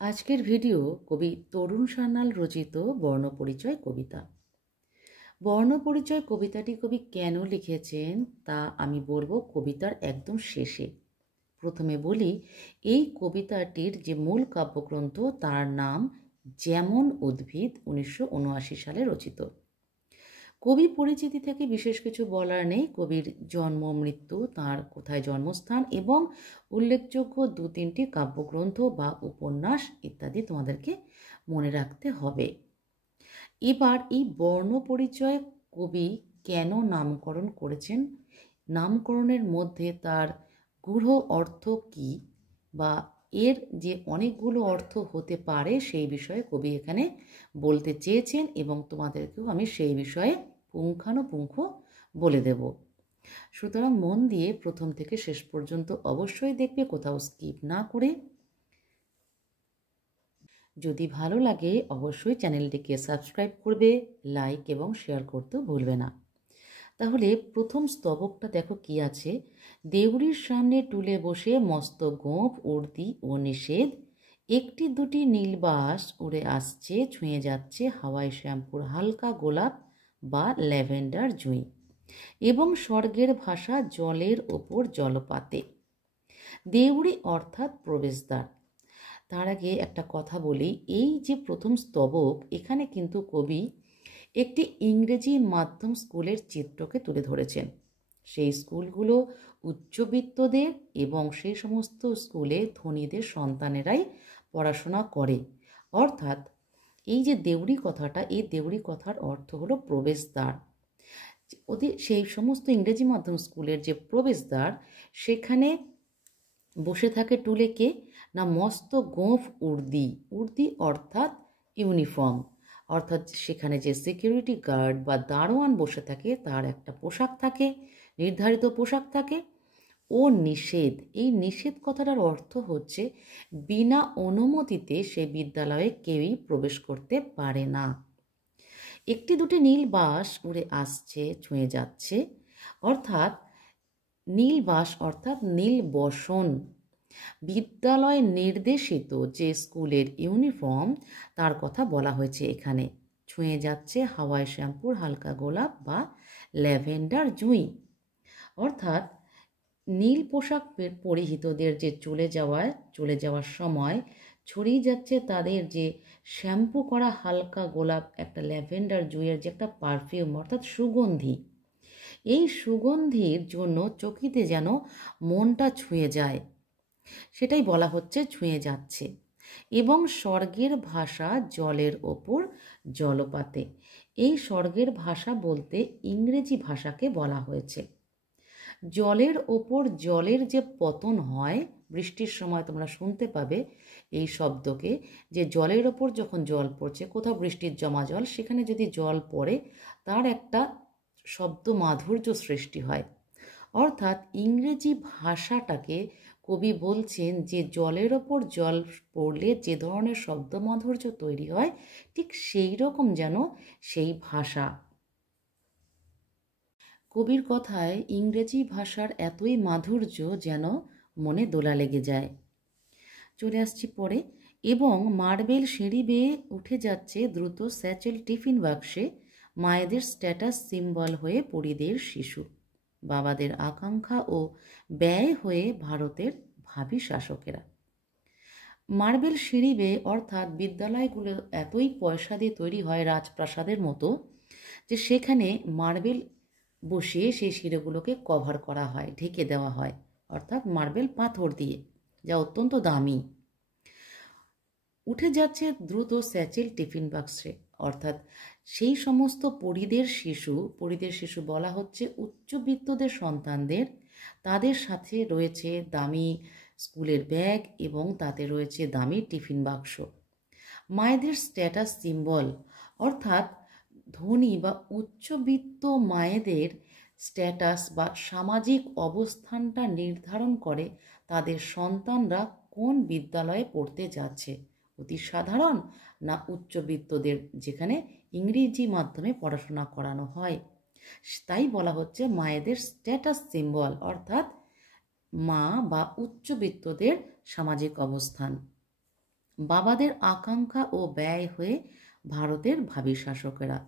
আজকের ভিডিও কবি তরুণ সান্যাল রচিত বর্ণপরিচয় কবিতা। বর্ণপরিচয় কবিতাটি কবি কেন লিখেছেন তা আমি বলবো কবিতার একদম শেষে। প্রথমে বলি, এই কবিতাটির যে মূল কাব্যগ্রন্থ তার নাম যেমন উদ্ভিদ, 1979 সালে রচিত। কবি পরিচিতি থেকে বিশেষ কিছু বলার নেই। কবির জন্ম, মৃত্যু, তার কোথায় জন্মস্থান এবং উল্লেখযোগ্য 2-3টি কাব্যগ্রন্থ বা উপন্যাস ইত্যাদি তোমাদেরকে মনে রাখতে হবে। এবার এই বর্ণ পরিচয় কবি কেন নামকরণ করেছেন, নামকরণের মধ্যে তার গূঢ় অর্থ কি বা এর যে অনেকগুলো অর্থ হতে পারে সেই বিষয়ে কবি এখানে বলতে চেয়েছেন এবং তোমাদেরকেও আমি সেই বিষয়ে পুঙ্খানুপুঙ্খ বলে দেব। সুতরাং মন দিয়ে প্রথম থেকে শেষ পর্যন্ত অবশ্যই দেখবে, কোথাও স্কিপ না করে। যদি ভালো লাগে অবশ্যই চ্যানেলটিকে সাবস্ক্রাইব করবে, লাইক এবং শেয়ার করতেও ভুলবে না। তাহলে প্রথম স্তবকটা দেখো কি আছে। দেউড়ির সামনে টুলে বসে মস্ত গোঁফ, উর্দি ও নিষেধ, একটি দুটি নীলবাস উড়ে আসছে, ছুঁয়ে যাচ্ছে হাওয়ায় শ্যাম্পুর হালকা গোলাপ বা ল্যাভেন্ডার জুঁই, এবং স্বর্গের ভাষা জলের ওপর জলপাতে। দেউড়ি অর্থাৎ প্রবেশদ্বার। তার আগে একটা কথা বলি, এই যে প্রথম স্তবক, এখানে কিন্তু কবি একটি ইংরেজি মাধ্যম স্কুলের চিত্রকে তুলে ধরেছেন। সেই স্কুলগুলো উচ্চবিত্তদের এবং সেই সমস্ত স্কুলে ধনীদের সন্তানেরাই পড়াশোনা করে। অর্থাৎ এই যে দেউড়ি কথাটা, এই দেউড়ি কথার অর্থ হলো প্রবেশদ্বার। ওদের সেই সমস্ত ইংরেজি মাধ্যম স্কুলের যে প্রবেশদ্বার, সেখানে বসে থাকে টুলে কে না, মস্ত গোঁফ উর্দি। উর্দি অর্থাৎ ইউনিফর্ম, অর্থাৎ সেখানে যে সিকিউরিটি গার্ড বা দারোয়ান বসে থাকে তার একটা পোশাক থাকে, নির্ধারিত পোশাক থাকে। ও নিষেধ, এই নিষেধ কথাটার অর্থ হচ্ছে বিনা অনুমতিতে সে বিদ্যালয়ে কেউই প্রবেশ করতে পারে না। একটি দুটি নীল বাস উড়ে আসছে, ছুঁয়ে যাচ্ছে, অর্থাৎ নীল বাস অর্থাৎ নীল বসন। বিদ্যালয় নির্দেশিত যে স্কুলের ইউনিফর্ম তার কথা বলা হয়েছে এখানে। ছুঁয়ে যাচ্ছে হাওয়ায় শ্যাম্পুর হালকা গোলাপ বা ল্যাভেন্ডার জুঁই, অর্থাৎ নীল পোশাক পরিহিতদের যে চলে যাওয়ার সময় ছড়িয়ে যাচ্ছে তাদের যে শ্যাম্পু করা হালকা গোলাপ, একটা ল্যাভেন্ডার জুঁইয়ের যে একটা পারফিউম অর্থাৎ সুগন্ধি, এই সুগন্ধির জন্য চকিতে যেন মনটা ছুঁয়ে যায়, সেটাই বলা হচ্ছে ছুঁয়ে যাচ্ছে। এবং স্বর্গের ভাষা জলের ওপর জলপাতে। এই স্বর্গের ভাষা বলতে ইংরেজি ভাষাকে বলা হয়েছে। জলের ওপর জলের যে পতন হয়, বৃষ্টির সময় তোমরা শুনতে পাবে এই শব্দকে, যে জলের ওপর যখন জল পড়ছে, কোথাও বৃষ্টির জমা জল, সেখানে যদি জল পড়ে তার একটা শব্দ মাধুর্য সৃষ্টি হয়। অর্থাৎ ইংরেজি ভাষাটাকে কবি বলছেন যে জলের ওপর জল পড়লে যে ধরনের শব্দ মাধুর্য তৈরি হয়, ঠিক সেই রকম যেন সেই ভাষা। কবির কথায় ইংরেজি ভাষার এতই মাধুর্য যেন মনে দোলা লেগে যায়। চলে আসছি পরে। এবং মার্বেল সিঁড়ি বেয়ে উঠে যাচ্ছে দ্রুত স্যাচেল টিফিন বাক্সে, মায়েদের স্ট্যাটাস সিম্বল হয়ে পরিদের শিশু, বাবাদের আকাঙ্ক্ষা ও ব্যয় হয়ে ভারতের ভাবি শাসকেরা। মার্বেল সিঁড়ি বেয়ে অর্থাৎ বিদ্যালয়গুলো এতই পয়সা দিয়ে তৈরি হয় রাজপ্রাসাদের মতো, যে সেখানে মার্বেল বসিয়ে সেই সিঁড়িগুলোকে কভার করা হয়, ঢেকে দেওয়া হয়, অর্থাৎ মার্বেল পাথর দিয়ে, যা অত্যন্ত দামি। উঠে যাচ্ছে দ্রুত স্যাচেল টিফিন বাক্সে, অর্থাৎ সেই সমস্ত পরিদের শিশু বলা হচ্ছে উচ্চবিত্তদের সন্তানদের। তাদের সাথে রয়েছে দামি স্কুলের ব্যাগ এবং তাতে রয়েছে দামি টিফিন বাক্স। মায়েদের স্ট্যাটাস সিম্বল, অর্থাৎ ধনী বা উচ্চবিত্ত মায়েদের স্ট্যাটাস বা সামাজিক অবস্থানটা নির্ধারণ করে তাদের সন্তানরা কোন বিদ্যালয়ে পড়তে যাচ্ছে, অতি সাধারণ না উচ্চবিত্তদের, যেখানে ইংরেজি মাধ্যমে পড়াশোনা করানো হয়। তাই বলা হচ্ছে মায়েদের স্ট্যাটাস সিম্বল, অর্থাৎ মা বা উচ্চবিত্তদের সামাজিক অবস্থান। বাবাদের আকাঙ্ক্ষা ও ব্যয় হয়ে ভারতের ভাবী শাসকেরা।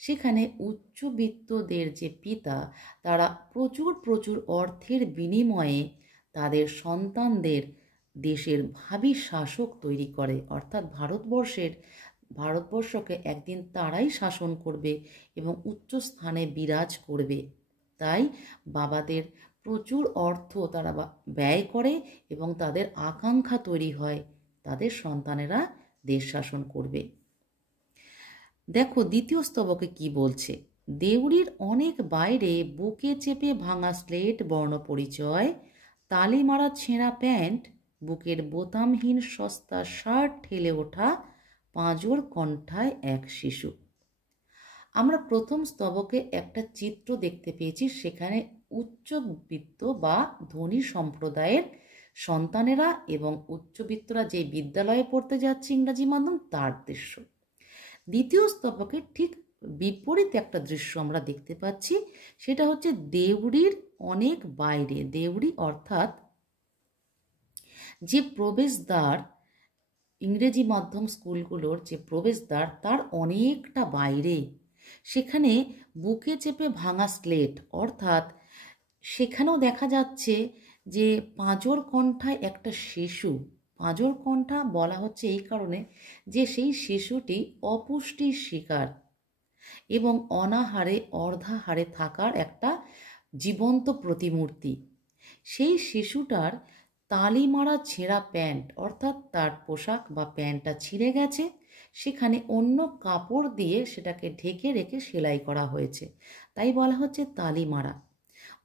সেখানে উচ্চবিত্তদের যে পিতা, তারা প্রচুর প্রচুর অর্থের বিনিময়ে তাদের সন্তানদের দেশের ভাবী শাসক তৈরি করে, অর্থাৎ ভারতবর্ষকে একদিন তারাই শাসন করবে এবং উচ্চ স্থানে বিরাজ করবে। তাই বাবাদের প্রচুর অর্থ তারা ব্যয় করে এবং তাদের আকাঙ্ক্ষা তৈরি হয় তাদের সন্তানেরা দেশ শাসন করবে। দেখো দ্বিতীয় স্তবকে কি বলছে। দেউড়ির অনেক বাইরে বুকে চেপে ভাঙা স্লেট বর্ণপরিচয়, তালি মারা ছেঁড়া প্যান্ট, বুকের বোতামহীন সস্তা শার্ট ঠেলে ওঠা পাঁজর কণ্ঠায় এক শিশু। আমরা প্রথম স্তবকে একটা চিত্র দেখতে পেয়েছি, সেখানে উচ্চবিত্ত বা ধনী সম্প্রদায়ের সন্তানেরা এবং উচ্চবিত্তরা যে বিদ্যালয়ে পড়তে যাচ্ছে ইংরাজি মাধ্যম, তার দৃশ্য। দ্বিতীয় স্তবকে ঠিক বিপরীত একটা দৃশ্য আমরা দেখতে পাচ্ছি, সেটা হচ্ছে দেউড়ির অনেক বাইরে। দেউড়ি অর্থাৎ যে প্রবেশদ্বার, ইংরেজি মাধ্যম স্কুলগুলোর যে প্রবেশদ্বার, তার অনেকটা বাইরে সেখানে বুকে চেপে ভাঙা স্লেট, অর্থাৎ সেখানেও দেখা যাচ্ছে যে পাঁজর কণ্ঠায় একটা শিশু। পাঁজর কণ্ঠা বলা হচ্ছে এই কারণে যে সেই শিশুটি অপুষ্টির শিকার এবং অনাহারে অর্ধাহারে থাকার একটা জীবন্ত প্রতিমূর্তি। সেই শিশুটার তালি মারা ছেঁড়া প্যান্ট, অর্থাৎ তার পোশাক বা প্যান্টটা ছিঁড়ে গেছে, সেখানে অন্য কাপড় দিয়ে সেটাকে ঢেকে রেখে সেলাই করা হয়েছে, তাই বলা হচ্ছে তালি মারা।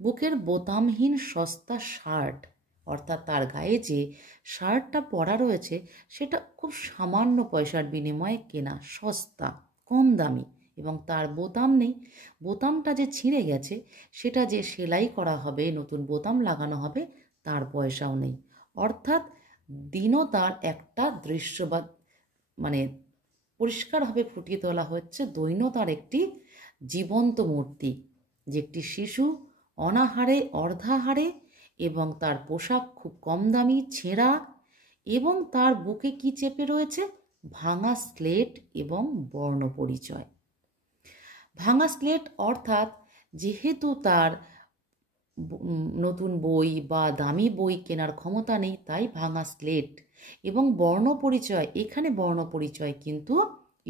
বুকের বোতামহীন সস্তা শার্ট, অর্থাৎ তার গায়ে যে শার্টটা পরা রয়েছে সেটা খুব সামান্য পয়সার বিনিময়ে কেনা, সস্তা, কম দামি, এবং তার বোতাম নেই। বোতামটা যে ছিঁড়ে গেছে সেটা যে সেলাই করা হবে, নতুন বোতাম লাগানো হবে, তার পয়সাও নেই। অর্থাৎ দীনতার একটা দৃশ্য বা মানে পরিষ্কারভাবে ফুটিয়ে তোলা হচ্ছে দৈন্যতার একটি জীবন্ত মূর্তি, যে একটি শিশু অনাহারে অর্ধাহারে এবং তার পোশাক খুব কম দামি, ছেঁড়া, এবং তার বুকে কি চেপে রয়েছে, ভাঙা স্লেট এবং বর্ণপরিচয়। ভাঙা স্লেট অর্থাৎ যেহেতু তার নতুন বই বা দামি বই কেনার ক্ষমতা নেই, তাই ভাঙা স্লেট এবং বর্ণপরিচয়। এখানে বর্ণপরিচয় কিন্তু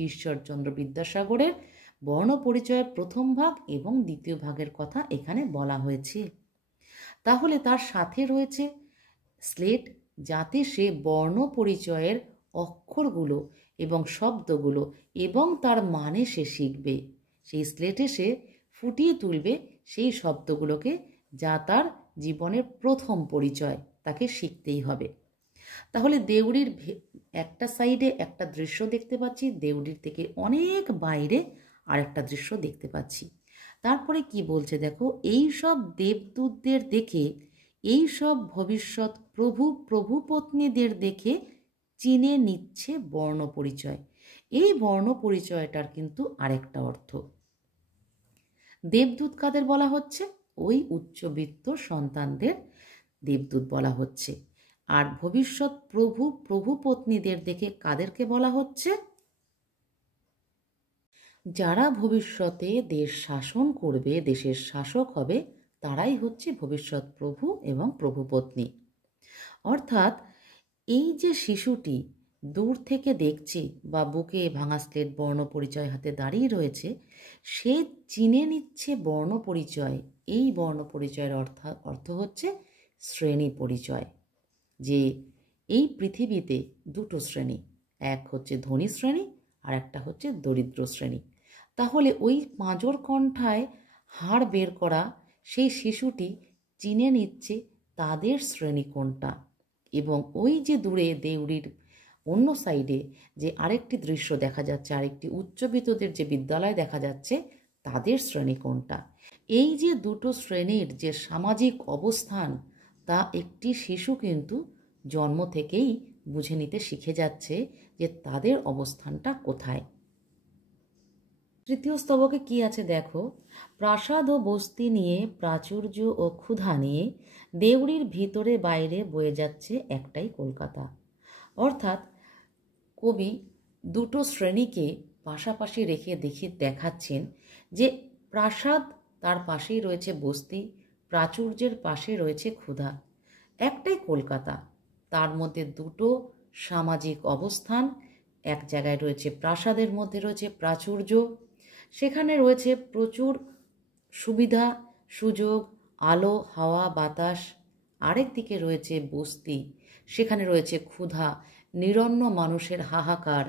ঈশ্বরচন্দ্র বিদ্যাসাগরের বর্ণপরিচয়ের প্রথম ভাগ এবং দ্বিতীয় ভাগের কথা এখানে বলা হয়েছে। তাহলে তার সাথে রয়েছে স্লেট, যাতে সে বর্ণপরিচয়ের অক্ষরগুলো এবং শব্দগুলো এবং তার মানে সে শিখবে। সেই স্লেটে সে ফুটিয়ে তুলবে সেই শব্দগুলোকে, যা তার জীবনের প্রথম পরিচয়, তাকে শিখতেই হবে। তাহলে দেউড়ির একটা সাইডে একটা দৃশ্য দেখতে পাচ্ছি, দেউড়ির থেকে অনেক বাইরে আরেকটা দৃশ্য দেখতে পাচ্ছি। তারপরে কি বলছে দেখো, এই সব দেবদূতদের দেখে, এই সব ভবিষ্যৎ প্রভু পত্নীদের দেখে চিনে নিচ্ছে বর্ণপরিচয়। এই বর্ণপরিচয়টার কিন্তু আরেকটা অর্থ। দেবদূত কাদের বলা হচ্ছে? ওই উচ্চবিত্ত সন্তানদের দেবদূত বলা হচ্ছে। আর ভবিষ্যৎ প্রভু পত্নীদের দেখে কাদেরকে বলা হচ্ছে? যারা ভবিষ্যতে দেশ শাসন করবে, দেশের শাসক হবে, তারাই হচ্ছে ভবিষ্যৎ প্রভু এবং প্রভুপত্নী। অর্থাৎ এই যে শিশুটি দূর থেকে দেখছে বা বুকে ভাঙা স্লেট বর্ণপরিচয় হাতে দাঁড়িয়ে রয়েছে, সে চিনে নিচ্ছে বর্ণপরিচয়। এই বর্ণপরিচয়ের অর্থ হচ্ছে শ্রেণী পরিচয়, যে এই পৃথিবীতে দুটো শ্রেণী, এক হচ্ছে ধনী শ্রেণী আর একটা হচ্ছে দরিদ্র শ্রেণী। তাহলে ওই পাঁজর কণ্ঠায় হাড় বের করা সেই শিশুটি চিনে নিচ্ছে তাদের শ্রেণী কোনটা। এবং ওই যে দূরে দেউড়ির অন্য সাইডে যে আরেকটি দৃশ্য দেখা যাচ্ছে, আরেকটি উচ্চবিত্তদের যে বিদ্যালয় দেখা যাচ্ছে, তাদের শ্রেণী কোনটা। এই যে দুটো শ্রেণীর যে সামাজিক অবস্থান, তা একটি শিশু কিন্তু জন্ম থেকেই বুঝে নিতে শিখে যাচ্ছে যে তাদের অবস্থানটা কোথায়। তৃতীয় স্তবকে কি আছে দেখো, প্রাসাদ ও বস্তি নিয়ে, প্রাচুর্য ও ক্ষুধা নিয়ে দেউড়ির ভিতরে বাইরে বয়ে যাচ্ছে একটাই কলকাতা। অর্থাৎ কবি দুটো শ্রেণীকে পাশাপাশি রেখে দেখাচ্ছেন যে প্রাসাদ, তার পাশেই রয়েছে বস্তি, প্রাচুর্যের পাশে রয়েছে ক্ষুধা। একটাই কলকাতা, তার মধ্যে দুটো সামাজিক অবস্থান। এক জায়গায় রয়েছে প্রাসাদের মধ্যে রয়েছে প্রাচুর্য, সেখানে রয়েছে প্রচুর সুবিধা সুযোগ, আলো হাওয়া বাতাস। আরেক দিকে রয়েছে বস্তি, সেখানে রয়েছে ক্ষুধা, নিরন্ন মানুষের হাহাকার,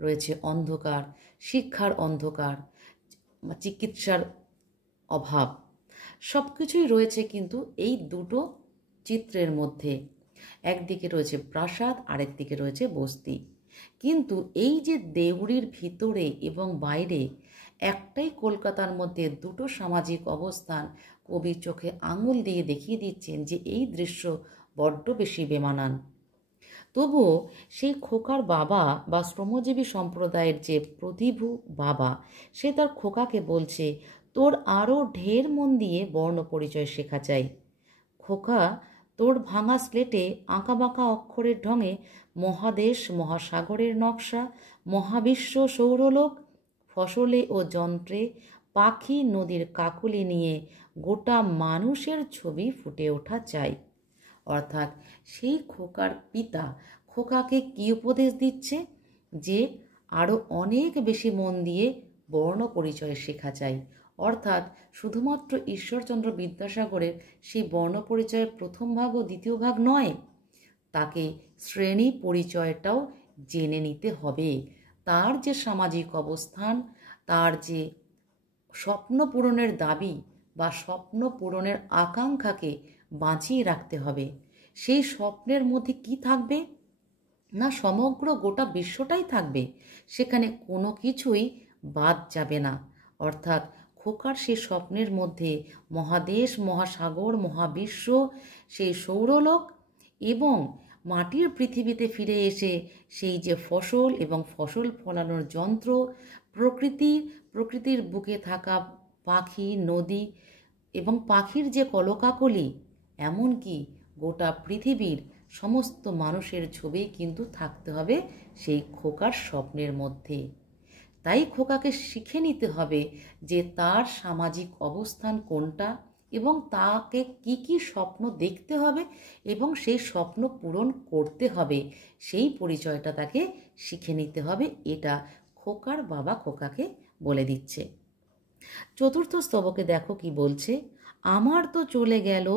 রয়েছে অন্ধকার, শিক্ষার অন্ধকার, চিকিৎসার অভাব। সব কিছুই রয়েছে কিন্তু এই দুটো চিত্রের মধ্যে। একদিকে রয়েছে প্রাসাদ, আরেক দিকে রয়েছে বস্তি। কিন্তু এই যে দেউড়ির ভিতরে এবং বাইরে একটাই কলকাতার মধ্যে দুটো সামাজিক অবস্থান, কবি চোখে আঙুল দিয়ে দেখিয়ে দিচ্ছেন যে এই দৃশ্য বড্ড বেশি বেমানান। তবুও সেই খোকার বাবা বা শ্রমজীবী সম্প্রদায়ের যে প্রতিভু বাবা, সে তার খোকাকে বলছে, তোর আরও ঢের মন দিয়ে বর্ণ পরিচয় শেখা চাই। খোকা, তোর ভাঙা স্লেটে আঁকাবাঁকা অক্ষরের ঢঙে মহাদেশ মহাসাগরের নকশা, মহাবিশ্ব সৌরলোক, ফসলে ও যন্ত্রে, পাখি নদীর কাকলি নিয়ে গোটা মানুষের ছবি ফুটে ওঠা চাই। অর্থাৎ সেই খোকার পিতা খোকাকে কী উপদেশ দিচ্ছে? যে আরও অনেক বেশি মন দিয়ে বর্ণ পরিচয় শেখা চাই। অর্থাৎ শুধুমাত্র ঈশ্বরচন্দ্র বিদ্যাসাগরের সেই বর্ণ পরিচয়ের প্রথম ভাগ ও দ্বিতীয় ভাগ নয়, তাকে শ্রেণী পরিচয়টাও জেনে নিতে হবে। তার যে সামাজিক অবস্থান, তার যে স্বপ্ন পূরণের দাবি বা স্বপ্ন পূরণের আকাঙ্ক্ষাকে বাঁচিয়ে রাখতে হবে। সেই স্বপ্নের মধ্যে কি থাকবে? না, সমগ্র গোটা বিশ্বটাই থাকবে, সেখানে কোনো কিছুই বাদ যাবে না। অর্থাৎ খোকার সেই স্বপ্নের মধ্যে মহাদেশ মহাসাগর মহাবিশ্ব, সেই সৌরলোক এবং মাটির পৃথিবীতে ফিরে এসে সেই যে ফসল এবং ফসল ফলানোর যন্ত্র, প্রকৃতির বুকে থাকা পাখি নদী এবং পাখির যে কলকাকলি, এমনকি গোটা পৃথিবীর সমস্ত মানুষের ছবি কিন্তু থাকতে হবে সেই খোকার স্বপ্নের মধ্যে। তাই খোকাকে শিখে নিতে হবে যে তার সামাজিক অবস্থান কোনটা এবং তাকে কি কি স্বপ্ন দেখতে হবে এবং সেই স্বপ্ন পূরণ করতে হবে, সেই পরিচয়টা তাকে শিখে নিতে হবে। এটা খোকার বাবা খোকাকে বলে দিচ্ছে। চতুর্থ স্তবকে দেখো কি বলছে, আমার তো চলে গেল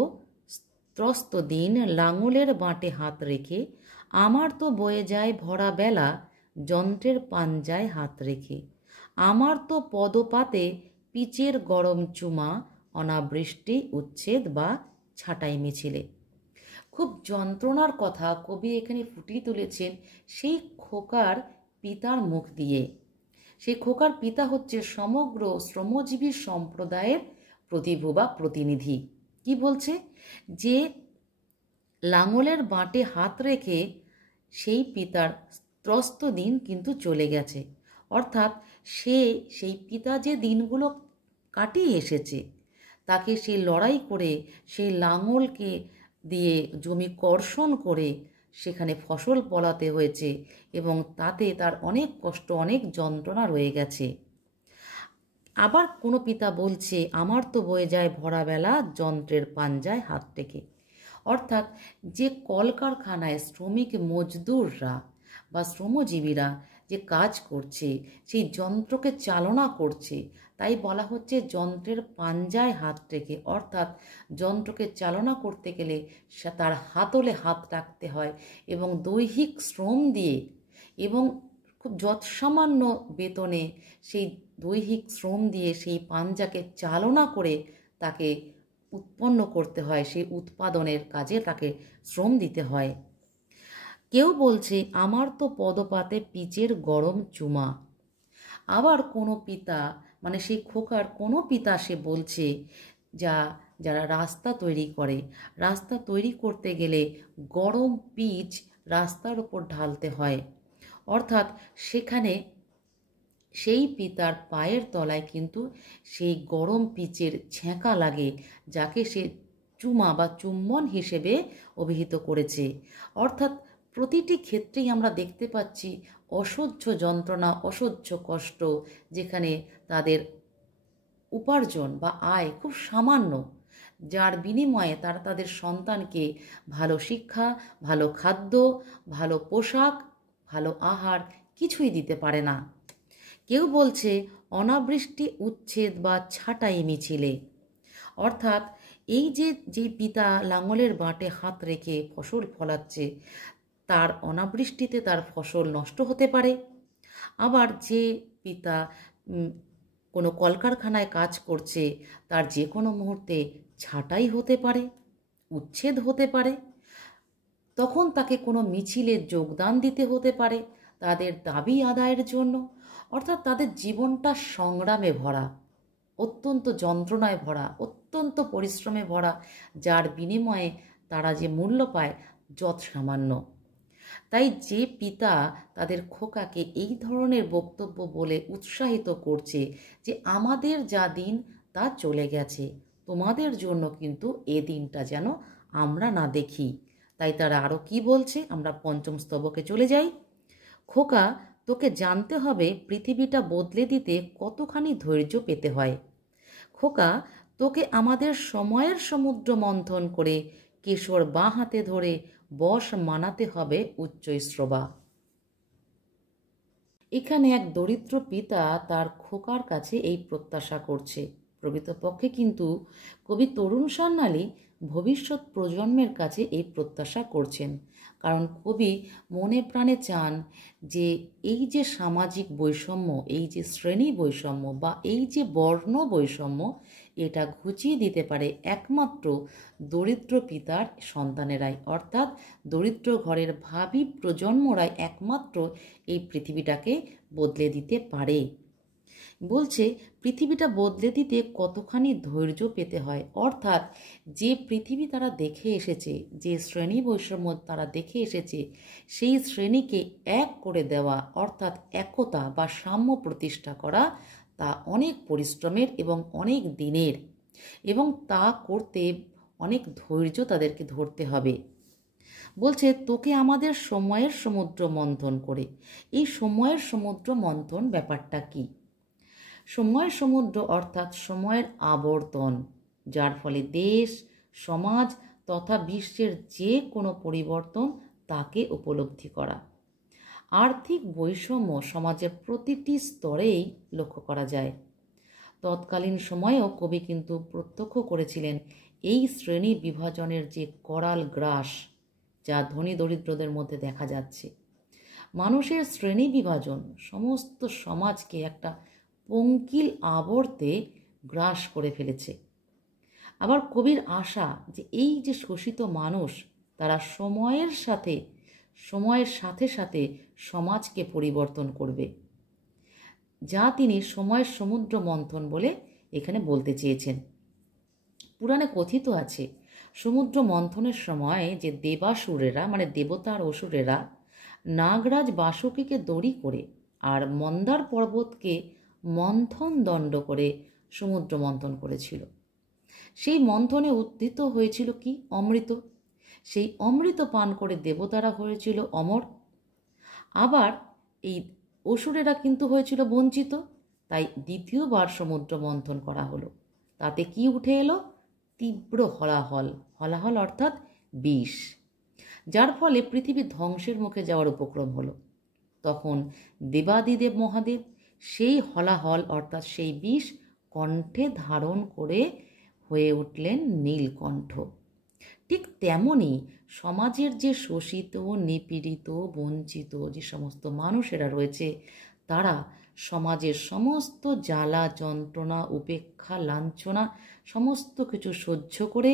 ত্রস্ত দিন লাঙলের বাঁটে হাত রেখে, আমার তো বয়ে যায় ভরা বেলা যন্ত্রের পাঞ্জায় হাত রেখে, আমার তো পদপাতে পিচের গরম চুমা অনাবৃষ্টি উচ্ছেদ বা ছাঁটাই মিছিলে। খুব যন্ত্রণার কথা কবি এখানে ফুটিয়ে তুলেছেন সেই খোকার পিতার মুখ দিয়ে। সেই খোকার পিতা হচ্ছে সমগ্র শ্রমজীবী সম্প্রদায়ের প্রতিভু বা প্রতিনিধি। কি বলছে? যে লাঙলের বাঁটে হাত রেখে সেই পিতার ত্রস্ত দিন কিন্তু চলে গেছে। অর্থাৎ সেই পিতা যে দিনগুলো কাটিয়ে এসেছে, তাকে সেই লড়াই করে সেই লাঙলকে দিয়ে জমি কর্ষণ করে সেখানে ফসল ফলাতে হয়েছে এবং তাতে তার অনেক কষ্ট অনেক যন্ত্রণা রয়ে গেছে। আবার কোনো পিতা বলছে, আমার তো বয়ে যায় ভরাবেলা যন্ত্রের পাঞ্জায় হাত টেকে। অর্থাৎ যে কলকারখানায় শ্রমিক মজদুররা বা শ্রমজীবীরা যে কাজ করছে, সেই যন্ত্রকে চালনা করছে, তাই বলা হচ্ছে যন্ত্রের পাঞ্জায় হাত রেখে। অর্থাৎ যন্ত্রকে চালনা করতে গেলে তার হাতলে হাত রাখতে হয় এবং দৈহিক শ্রম দিয়ে এবং খুব যৎসামান্য বেতনে সেই দৈহিক শ্রম দিয়ে সেই পাঞ্জাকে চালনা করে তাকে উৎপন্ন করতে হয়, সেই উৎপাদনের কাজে তাকে শ্রম দিতে হয়। কেউ বলছে, আমার তো পদপাতে পিচের গরম চুমা। আবার কোনো পিতা, মানে সেই খোকার কোনো পিতা সে বলছে, যারা রাস্তা তৈরি করে, রাস্তা তৈরি করতে গেলে গরম পিচ রাস্তার ওপর ঢালতে হয়। অর্থাৎ সেখানে সেই পিতার পায়ের তলায় কিন্তু সেই গরম পিচের ছ্যাঁকা লাগে, যাকে সে চুমা বা চুম্বন হিসেবে অভিহিত করেছে। অর্থাৎ প্রতিটি ক্ষেত্রেই আমরা দেখতে পাচ্ছি অসহ্য যন্ত্রণা, অসহ্য কষ্ট, যেখানে তাদের উপার্জন বা আয় খুব সামান্য, যার বিনিময়ে তারা তাদের সন্তানকে ভালো শিক্ষা, ভালো খাদ্য, ভালো পোশাক, ভালো আহার কিছুই দিতে পারে না। কেউ বলছে অনাবৃষ্টি, উচ্ছেদ বা ছাঁটাই মিছিলে, অর্থাৎ এই যে পিতা লাঙলের বাঁটে হাত রেখে ফসল ফলাচ্ছে, তার অনাবৃষ্টিতে তার ফসল নষ্ট হতে পারে। আবার যে পিতা কোনো কলকারখানায় কাজ করছে, তার যে কোনো মুহূর্তে ছাঁটাই হতে পারে, উচ্ছেদ হতে পারে। তখন তাকে কোনো মিছিলে যোগদান দিতে হতে পারে তাদের দাবি আদায়ের জন্য। অর্থাৎ তাদের জীবনটা সংগ্রামে ভরা, অত্যন্ত যন্ত্রণায় ভরা, অত্যন্ত পরিশ্রমে ভরা, যার বিনিময়ে তারা যে মূল্য পায় যৎ সামান্য। তাই যে পিতা তাদের খোকাকে এই ধরনের বক্তব্য বলে উৎসাহিত করছে যে আমাদের যা দিন তা চলে গেছে, তোমাদের জন্য কিন্তু এ দিনটা যেন আমরা না দেখি। তাই তারা আরও কি বলছে, আমরা পঞ্চম স্তবকে চলে যাই। খোকা, তোকে জানতে হবে পৃথিবীটা বদলে দিতে কতখানি ধৈর্য পেতে হয়। খোকা, তোকে আমাদের সময়ের সমুদ্র মন্থন করে কেশর বাঁ হাতে ধরে বশ মানাতে হবে উচ্চৈঃশ্রবা। এখানে এক দরিদ্র পিতা তার খোকার কাছে এই প্রত্যাশা করছে। প্রকৃতপক্ষে কিন্তু কবি তরুণ সান্যালী ভবিষ্যৎ প্রজন্মের কাছে এই প্রত্যাশা করছেন, কারণ কবি মনে প্রাণে চান যে এই যে সামাজিক বৈষম্য, এই যে শ্রেণী বৈষম্য বা এই যে বর্ণ বৈষম্য, এটা ঘুচিয়ে দিতে পারে একমাত্র দরিদ্র পিতার সন্তানেরাই, অর্থাৎ দরিদ্র ঘরের ভাবী প্রজন্মরাই একমাত্র এই পৃথিবীটাকে বদলে দিতে পারে। বলছে পৃথিবীটা বদলে দিতে কতখানি ধৈর্য পেতে হয়, অর্থাৎ যে পৃথিবী তারা দেখে এসেছে, যে শ্রেণী বৈষম্য তারা দেখে এসেছে, সেই শ্রেণীকে এক করে দেওয়া, অর্থাৎ একতা বা সাম্য প্রতিষ্ঠা করা, তা অনেক পরিশ্রমের এবং অনেক দিনের, এবং তা করতে অনেক ধৈর্য তাদেরকে ধরতে হবে। বলছে তোকে আমাদের সময়ের সমুদ্র মন্থন করে। এই সময়ের সমুদ্র মন্থন ব্যাপারটা কি? সময়ের সমুদ্র অর্থাৎ সময়ের আবর্তন, যার ফলে দেশ, সমাজ তথা বিশ্বের যে কোনো পরিবর্তন তাকে উপলব্ধি করা। আর্থিক বৈষম্য সমাজের প্রতিটি স্তরেই লক্ষ্য করা যায়। তৎকালীন সময়েও কবি কিন্তু প্রত্যক্ষ করেছিলেন এই শ্রেণী বিভাজনের যে করাল গ্রাস, যা ধনী দরিদ্রদের মধ্যে দেখা যাচ্ছে। মানুষের শ্রেণী বিভাজন সমস্ত সমাজকে একটা পঙ্কিল আবর্তে গ্রাস করে ফেলেছে। আবার কবির আশা যে এই যে শোষিত মানুষ, তারা সময়ের সাথে সাথে সমাজকে পরিবর্তন করবে, যা তিনি সময়ের সমুদ্র মন্থন বলে এখানে বলতে চেয়েছেন। পুরাণে কথিত আছে সমুদ্র মন্থনের সময় যে দেবাসুরেরা, মানে দেবতা আর অসুরেরা, নাগরাজ বাসুকীকে দড়ি করে আর মন্দার পর্বতকে মন্থন দণ্ড করে সমুদ্র মন্থন করেছিল। সেই মন্থনে উদ্ধিত হয়েছিল কি? অমৃত। সেই অমৃত পান করে দেবতারা হয়েছিল অমর। আবার এই অসুরেরা কিন্তু হয়েছিল বঞ্চিত। তাই দ্বিতীয়বার সমুদ্র মন্থন করা হলো। তাতে কি উঠে এলো? তীব্র হলাহল। হলাহল অর্থাৎ বিষ, যার ফলে পৃথিবী ধ্বংসের মুখে যাওয়ার উপক্রম হলো। তখন দেবাদিদেব মহাদেব সেই হলাহল অর্থাৎ সেই বিষ কণ্ঠে ধারণ করে হয়ে উঠলেন নীলকণ্ঠ। ঠিক তেমনই সমাজের যে শোষিত, নিপীড়িত, বঞ্চিত যে সমস্ত মানুষেরা রয়েছে, তারা সমাজের সমস্ত জ্বালা যন্ত্রণা, উপেক্ষা, লাঞ্ছনা সমস্ত কিছু সহ্য করে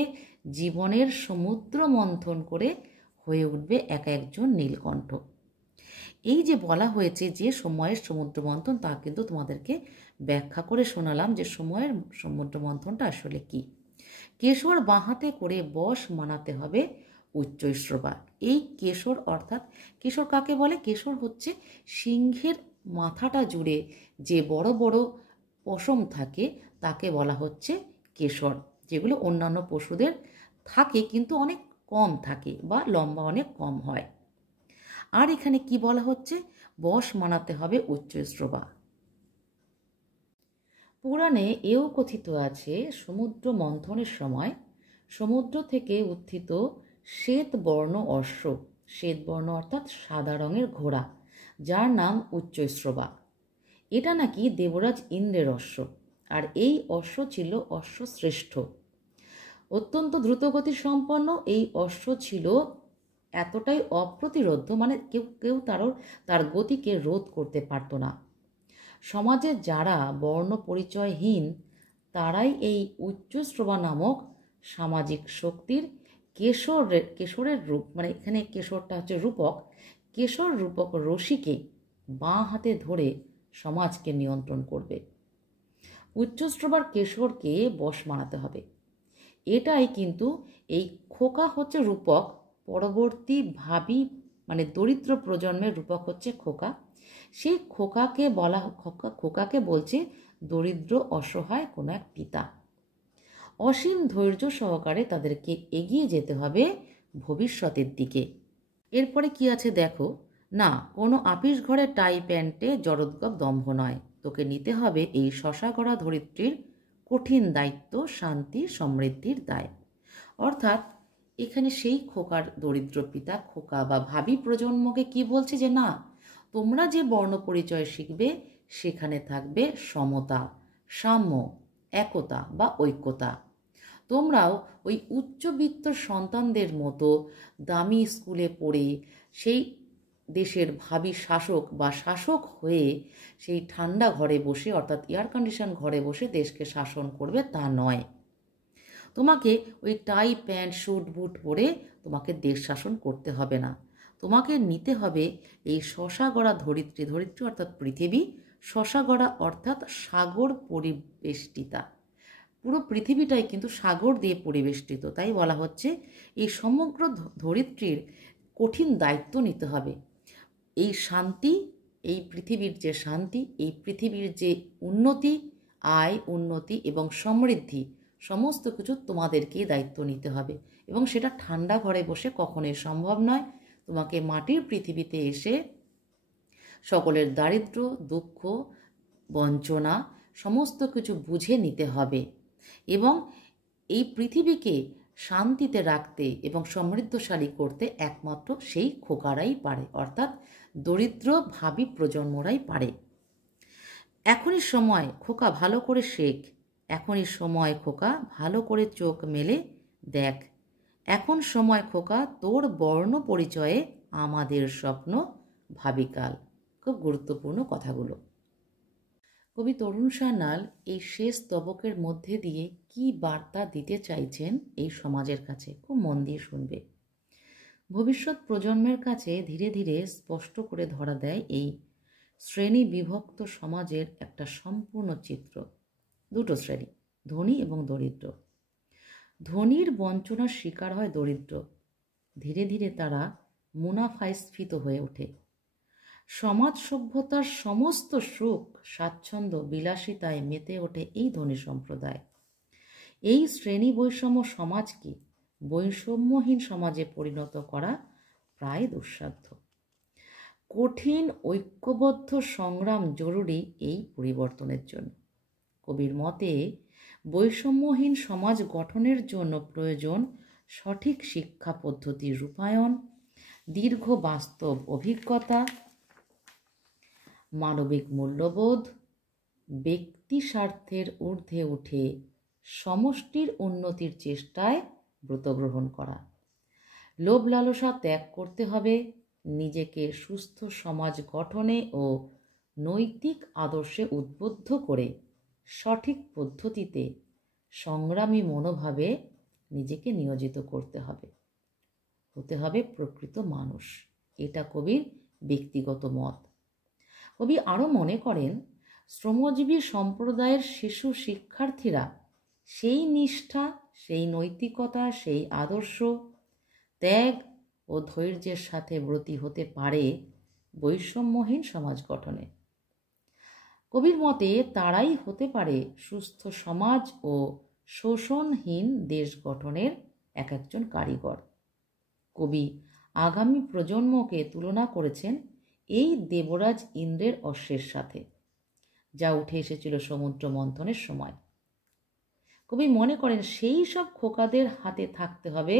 জীবনের সমুদ্র মন্থন করে হয়ে উঠবে এক একজন নীলকণ্ঠ। এই যে বলা হয়েছে যে সময়ের সমুদ্র মন্থন, তা কিন্তু তোমাদেরকে ব্যাখ্যা করে শোনালাম যে সময়ের সমুদ্র মন্থনটা আসলে কি। কেশর বাঁহাতে করে বশ মানাতে হবে উচ্চৈঃশ্রবা। এই কেশর অর্থাৎ, কেশর কাকে বলে? কেশর হচ্ছে সিংহের মাথাটা জুড়ে যে বড় বড় পশম থাকে, তাকে বলা হচ্ছে কেশর, যেগুলো অন্যান্য পশুদের থাকে কিন্তু অনেক কম থাকে বা লম্বা অনেক কম হয়। আর এখানে কি বলা হচ্ছে, বশ মানাতে হবে উচ্চশ্রবা। পুরাণে এও কথিত আছে, সমুদ্র মন্থনের সময় সমুদ্র থেকে উত্থিত শ্বেতবর্ণ অশ্ব, শ্বেতবর্ণ অর্থাৎ সাদা রঙের ঘোড়া, যার নাম উচ্চশ্রবা, এটা নাকি দেবরাজ ইন্দ্রের অশ্ব। আর এই অশ্ব ছিল অশ্বশ্রেষ্ঠ, অত্যন্ত দ্রুতগতি সম্পন্ন। এই অশ্ব ছিল এতটাই অপ্রতিরোধ্য, মানে কেউ কেউ তার গতিকে রোধ করতে পারত না। সমাজে যারা বর্ণ পরিচয়হীন, তারাই এই উচ্চশ্রবা নামক সামাজিক শক্তির কেশরের রূপ, মানে এখানে কেশরটা হচ্ছে রূপক, কেশর রূপক রশিকে বাঁ হাতে ধরে সমাজকে নিয়ন্ত্রণ করবে। উচ্চশ্রবার কেশরকে বশ মানাতে হবে। এটাই কিন্তু, এই খোকা হচ্ছে রূপক, পরবর্তী ভাবী মানে দরিদ্র প্রজন্মের রূপক হচ্ছে খোকা। সেই খোকাকে বলছে দরিদ্র অসহায় কোনো এক পিতা। অসীম ধৈর্য সহকারে তাদেরকে এগিয়ে যেতে হবে ভবিষ্যতের দিকে। এরপরে কি আছে দেখো, না কোনো আপিস ঘরে টাই প্যান্টে জরৎগব দম্ভ নয়, তোকে নিতে হবে এই শশাগড়া ধরিত্রীর কঠিন দায়িত্ব, শান্তি সমৃদ্ধির দায়। অর্থাৎ এখানে সেই খোকার দরিদ্র পিতা, খোকা বা ভাবী প্রজন্মকে কি বলছে, যে না, তোমরা যে বর্ণ পরিচয় শিখবে সেখানে থাকবে সমতা, সাম্য, একতা বা ঐক্যতা। তোমরাও ওই উচ্চবিত্ত সন্তানদের মতো দামি স্কুলে পড়ে সেই দেশের ভাবী শাসক বা শাসক হয়ে সেই ঠান্ডা ঘরে বসে, অর্থাৎ এয়ার কন্ডিশন ঘরে বসে দেশকে শাসন করবে তা নয়। তোমাকে ওই টাই প্যান্ট স্যুট বুট পরে তোমাকে দেশ শাসন করতে হবে না। তোমাকে নিতে হবে এই শশাগড়া ধরিত্রী, ধরিত্রী অর্থাৎ পৃথিবী, শশাগড়া অর্থাৎ সাগর পরিবেষ্টিতা। পুরো পৃথিবীটাই কিন্তু সাগর দিয়ে পরিবেষ্টিত, তাই বলা হচ্ছে এই সমগ্র ধরিত্রীর কঠিন দায়িত্ব নিতে হবে। এই শান্তি, এই পৃথিবীর যে শান্তি, এই পৃথিবীর যে উন্নতি, আয় উন্নতি এবং সমৃদ্ধি, সমস্ত কিছু তোমাদেরকেই দায়িত্ব নিতে হবে। এবং সেটা ঠান্ডা ঘরে বসে কখনোই সম্ভব নয়। তোমাকে মাটির পৃথিবীতে এসে সকলের দারিদ্র, দুঃখ, বঞ্চনা সমস্ত কিছু বুঝে নিতে হবে। এবং এই পৃথিবীকে শান্তিতে রাখতে এবং সমৃদ্ধশালী করতে একমাত্র সেই খোকারাই পারে, অর্থাৎ দরিদ্র ভাবী প্রজন্মরাই পারে। এখনই সময় খোকা, ভালো করে শেখ। এখনই সময় খোকা, ভালো করে চোখ মেলে দেখ। এখন সময় খোকা, তোর বর্ণ পরিচয়ে আমাদের স্বপ্ন ভাবিকাল। খুব গুরুত্বপূর্ণ কথাগুলো। কবি তরুণ সান্যাল এই শেষ স্তবকের মধ্যে দিয়ে কি বার্তা দিতে চাইছেন এই সমাজের কাছে, খুব মন দিয়ে শুনবে। ভবিষ্যৎ প্রজন্মের কাছে ধীরে ধীরে স্পষ্ট করে ধরা দেয় এই শ্রেণী বিভক্ত সমাজের একটা সম্পূর্ণ চিত্র। দুটো শ্রেণী, ধনী এবং দরিদ্র। ধনীর বঞ্চনার শিকার হয় দরিদ্র। ধীরে ধীরে তারা মুনাফায় স্ফীত হয়ে ওঠে। সমাজ সভ্যতার সমস্ত সুখ, স্বাচ্ছন্দ্য, বিলাসিতায় মেতে ওঠে এই ধনী সম্প্রদায়। এই শ্রেণী বৈষম্য সমাজকে বৈষম্যহীন সমাজে পরিণত করা প্রায় দুঃসাধ্য। কঠিন ঐক্যবদ্ধ সংগ্রাম জরুরি এই পরিবর্তনের জন্য। কবির মতে বৈষম্যহীন সমাজ গঠনের জন্য প্রয়োজন সঠিক শিক্ষা পদ্ধতির রূপায়ণ, দীর্ঘ বাস্তব অভিজ্ঞতা, মানবিক মূল্যবোধ, ব্যক্তি স্বার্থের ঊর্ধ্বে উঠে সমষ্টির উন্নতির চেষ্টায় ব্রত গ্রহণ করা। লোভ লালসা ত্যাগ করতে হবে, নিজেকে সুস্থ সমাজ গঠনে ও নৈতিক আদর্শে উদ্বুদ্ধ করে সঠিক পদ্ধতিতে সংগ্রামী মনোভাবে নিজেকে নিয়োজিত করতে হবে। হতে হবে প্রকৃত মানুষ। এটা কবির ব্যক্তিগত মত। কবি আরও মনে করেন, শ্রমজীবী সম্প্রদায়ের শিশু শিক্ষার্থীরা সেই নিষ্ঠা, সেই নৈতিকতা, সেই আদর্শ, ত্যাগ ও ধৈর্যের সাথে ব্রতী হতে পারে বৈষম্যহীন সমাজ গঠনে। কবির মতে তারাই হতে পারে সুস্থ সমাজ ও শোষণহীন দেশ গঠনের এক একজন কারিগর। কবি আগামী প্রজন্মকে তুলনা করেছেন এই দেবরাজ ইন্দ্রের অশ্বের সাথে, যা উঠে এসেছিল সমুদ্র মন্থনের সময়। কবি মনে করেন সেই সব খোকাদের হাতে থাকতে হবে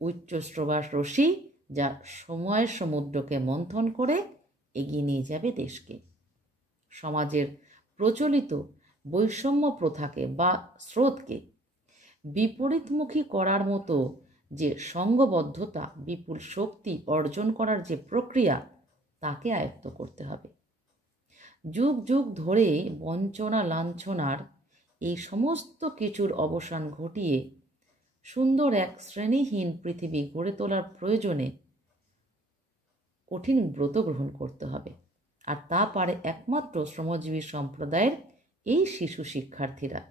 উচ্চশ্রবাস রশি, যা সময়ের সমুদ্রকে মন্থন করে এগিয়ে নিয়ে যাবে দেশকে। সমাজের প্রচলিত বৈষম্য প্রথাকে বা স্রোতকে বিপরীতমুখী করার মতো যে সঙ্গবদ্ধতা, বিপুল শক্তি অর্জন করার যে প্রক্রিয়া, তাকে আয়ত্ত করতে হবে। যুগ যুগ ধরে বঞ্চনা লাঞ্ছনার এই সমস্ত কিছুর অবসান ঘটিয়ে সুন্দর এক শ্রেণীহীন পৃথিবী গড়ে তোলার প্রয়োজনে কঠিন ব্রত গ্রহণ করতে হবে। আর তা পারে একমাত্র শ্রমজীবী সম্প্রদায়ের এই শিশু শিক্ষার্থীরা।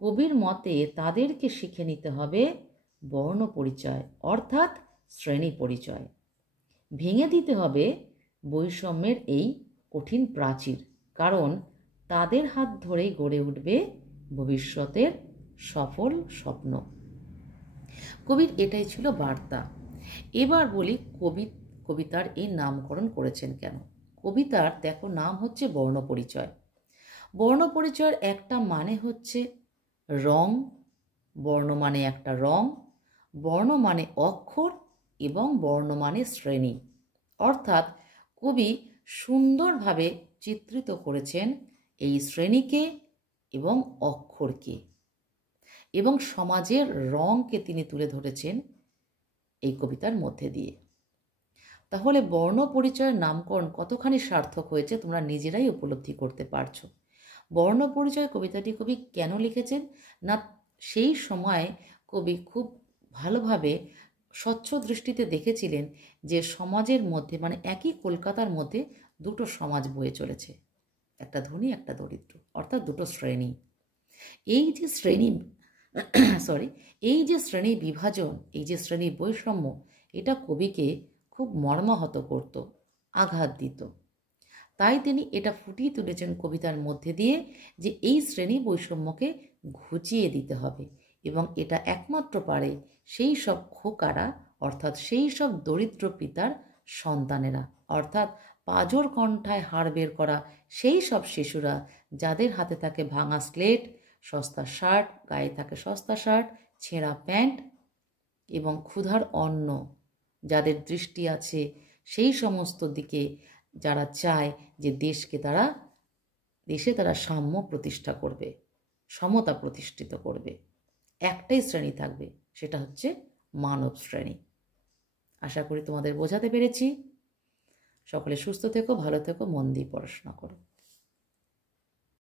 কবির মতে তাদেরকে শিখে নিতে হবে বর্ণ পরিচয়, অর্থাৎ শ্রেণী পরিচয়। ভেঙে দিতে হবে বৈষম্যের এই কঠিন প্রাচীর, কারণ তাদের হাত ধরেই গড়ে উঠবে ভবিষ্যতের সফল স্বপ্ন। কবির এটাই ছিল বার্তা। এবার বলি কবিতার এই নামকরণ করেছেন কেন। কবিতার দেখো নাম হচ্ছে বর্ণপরিচয়। বর্ণপরিচয়ের একটা মানে হচ্ছে রং, বর্ণ মানে একটা রং, বর্ণ মানে অক্ষর এবং বর্ণ মানে শ্রেণী। অর্থাৎ কবি সুন্দরভাবে চিত্রিত করেছেন এই শ্রেণীকে এবং অক্ষরকে, এবং সমাজের রংকে তিনি তুলে ধরেছেন এই কবিতার মধ্যে দিয়ে। তাহলে বর্ণ পরিচয়ের নামকরণ কতখানি সার্থক হয়েছে তোমরা নিজেরাই উপলব্ধি করতে পারছো। বর্ণ পরিচয় কবিতাটি কবি কেন লিখেছেন না, সেই সময় কবি খুব ভালোভাবে স্বচ্ছ দৃষ্টিতে দেখেছিলেন যে সমাজের মধ্যে, মানে একই কলকাতার মধ্যে দুটো সমাজ বয়ে চলেছে, একটা ধনী একটা দরিদ্র, অর্থাৎ দুটো শ্রেণী। এই যে শ্রেণী বিভাজন, এই যে শ্রেণী বৈষম্য, এটা কবিকে খুব মর্মাহত করত, আঘাত দিত। তাই তিনি এটা ফুটিয়ে তুলেছেন কবিতার মধ্যে দিয়ে যে এই শ্রেণী বৈষম্যকে ঘুচিয়ে দিতে হবে, এবং এটা একমাত্র পারে সেই সব খোকারা, অর্থাৎ সেই সব দরিদ্র পিতার সন্তানেরা, অর্থাৎ পাঁজর কণ্ঠায় হাড় বের করা সেই সব শিশুরা, যাদের হাতে থাকে ভাঙা স্লেট, সস্তা শার্ট, গায়ে থাকে সস্তা শার্ট, ছেঁড়া প্যান্ট এবং ক্ষুধার অন্ন, যাদের দৃষ্টি আছে সেই সমস্ত দিকে, যারা চায় যে দেশে তারা সাম্য প্রতিষ্ঠা করবে, সমতা প্রতিষ্ঠিত করবে। একটাই শ্রেণী থাকবে, সেটা হচ্ছে মানব শ্রেণী। আশা করি তোমাদের বোঝাতে পেরেছি। সকলে সুস্থ থেকো, ভালো থেকো, মন দিয়ে পড়াশোনা করো।